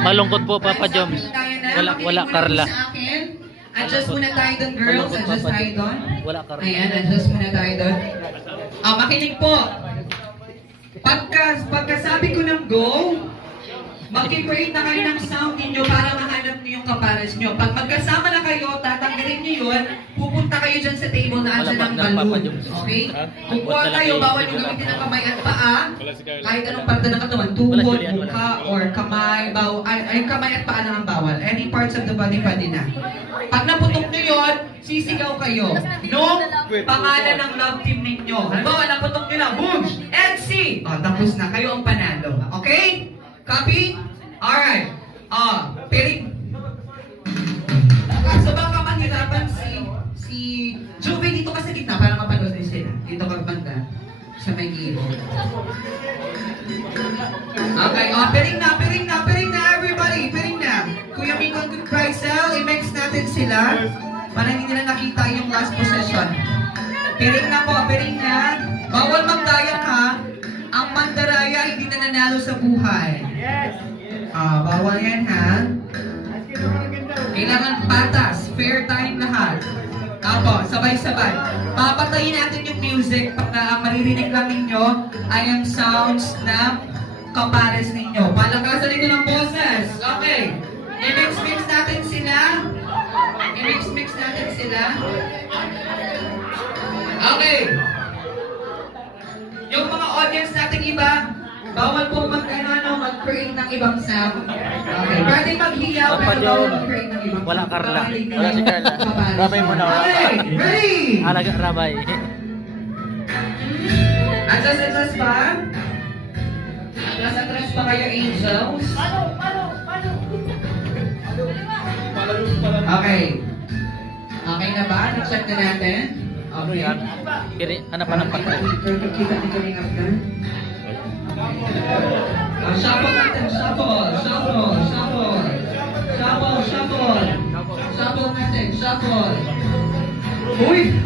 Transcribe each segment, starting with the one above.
Malungkot po, Papa Joms. Wala Carla. Adjust muna tayo doon, girls. Adjust tayo doon. Wala Carla. Ayan, adjust muna tayo doon. Makinig po. Pagkasabi ko ng go, mag-create na kayo ng sound ninyo para mahanap niyo yung kapares nyo. Pag magkasama na kayo, tatanggalin niyo yun, pupunta kayo dyan sa table na andyan ng balloon. Okay? Kukuha kayo, bawal yung gamitin ng kamay at paa. Kahit anong parte ng katawan, tuhod, mukha, or kamay, kamay at paa lang ang bawal. Any parts of the body pwede na. Pag naputok nyo yun, sisigaw kayo. No, pangalan ng love team ninyo. Halimbawa, naputok nyo lang, boom! EDC! Tapos na, kayo ang panalo. Okay? Copy? Alright. Piling. So baka mahirapan si Joey dito ka sa gitna para mapanood din sila. Dito ka banda. Sa may gilid. Okay. Piling na everybody. Piling na. Kuya Mingkong good Chrysel, i-mix natin sila para hindi nila nakita yung last possession. Piling na po. Piling na. Bawal magdayak ha. Ang mandaraya hindi na nanalo sa buhay. Bawal yan ha. Kailangan patas, fair time lahat. Sabay-sabay. Papatayin natin yung music para ang maririnig lang ninyo ay ang sounds na kapares ninyo. Palakasan ninyo ng boses. Okay. I-mix natin sila. I-mix natin sila. Okay. Yung mga audience natin iba, bawal po mag-create ng ibang sound. Okay. Pwede maghiyaw, pero bawal mag-create ng ibang sound. Wala Carla. Wala si Carla. Rabay mo na. Okay, ready? Alaga Rabay. Adjust pa? Atras pa kayo, angels? Okay. Okay na ba? Na-check na natin? Ano yan? Hanapan ng patay. Kita ni Kalingap na? Shuffle natin, shuffle natin, shuffle. Uy,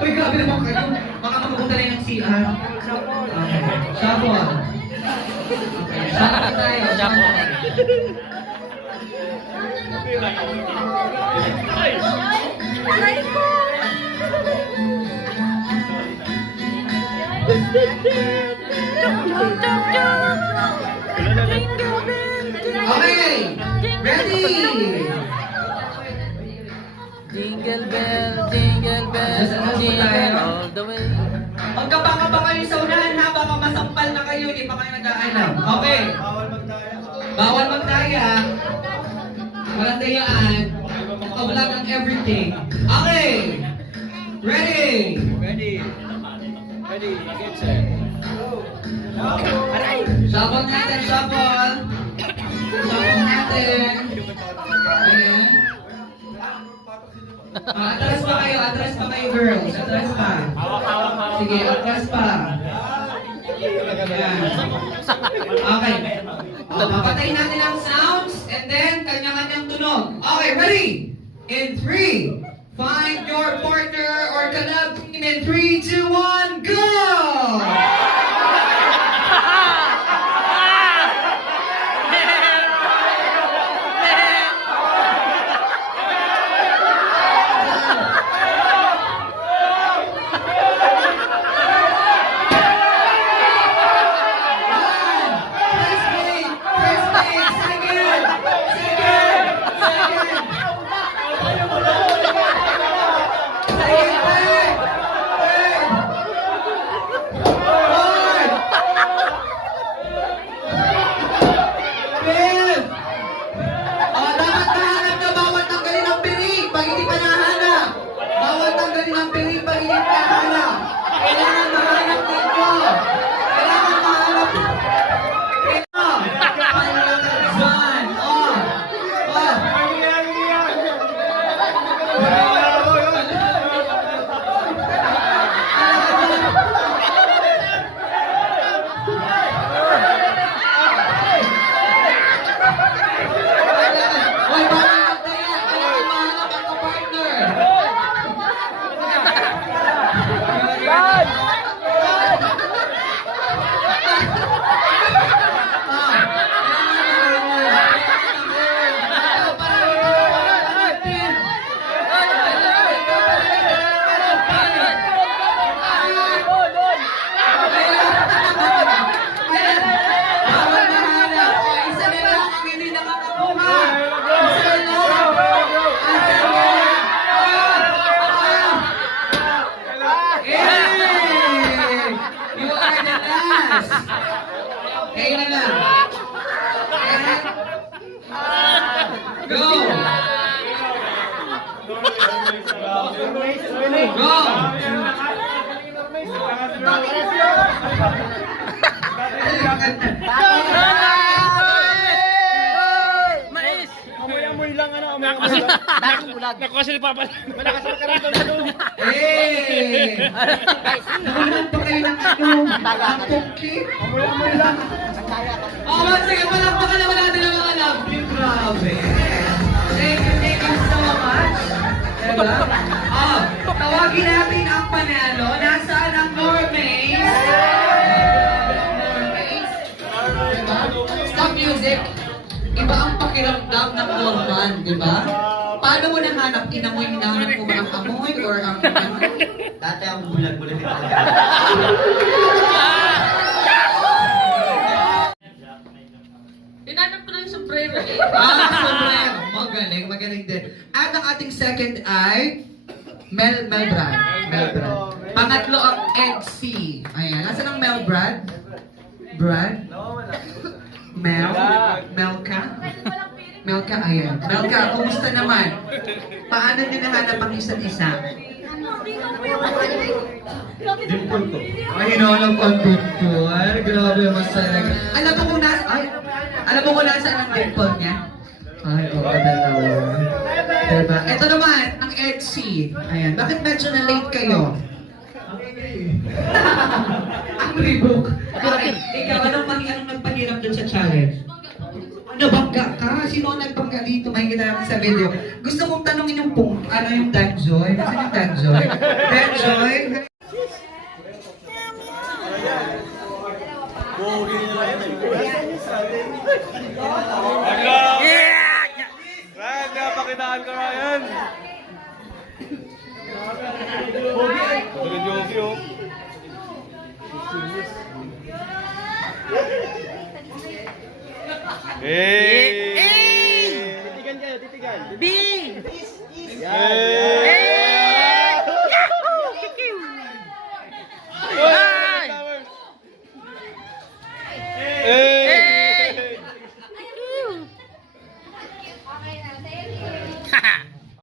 grabe naman kayo. Baka mapupunta rin ng CR. Okay, shuffle. Okay, shuffle tayo. Shuffle. Okay, ready? Jingle bell, jingle all the way. Magkabanga kayo sa unahan ha, baka masampal na kayo, hindi pa kayo nag-aalam. Okay. Bawal magdaya. Walang dayaan. Nakablog ang everything. Okay. Ready? Get set. Shuffle natin, shuffle. Shuffle natin. Ayan. Atras pa kayo girls. Atras pa. Sige, atras pa. Ayan. Okay. Papatayin natin ang sounds and then kanya-kanyang tunog. Okay, ready? In 3, find your partner or kalab team in 3, 2, 1, go! Nakuha si Papa. Nakasal ka rin doon sa loob. Eh! Nakunan pa kayo ng ang pungkit? Amoy lang. Oh, sige, palakpakan naman natin ang mga love team. Grabe. Thank you so much. Diba? Oh, tawagin natin ang panalo. Nasaan ang Normays? Diba? Stop music. Iba ang pakiramdam ng Norman, di ba? Paano mo nahanap? Hinahanap mo ba ang amoy or ang... Dati ang bulag-bulag ito. Hinanap ko na yung sombrero eh. Sombrero. Magaling din. At ang ating second ay Mel Brad. Pangatlo ang Ed C. Ayan. Nasaan ang Mel Brad? Brad? Melka, ayan. Melka, kumusta naman? Paano nyo nahanap ang isa't isa? Dimple ko. Ay, hinahanap ang dimple. Grabe, masaya. Alam mo kung nasaan ang dimple niya? Ay, oo, dalawa. Diba? Ito naman, ang Etsy. Ayan, bakit medyo na-late kayo? Ang rebook. Bakit? Ikaw, anong nagpahirap dun sa challenge? Nabangga ka? Sino ang nagpangga dito? Makikita namin sa video. Gusto kong tanongin yung yung Danjoy. Nasaan yung Danjoy? Danjoy? Ryan, napakitaan ka Ryan. Jogi oh. Hey! Titigan kayo, titigan. B!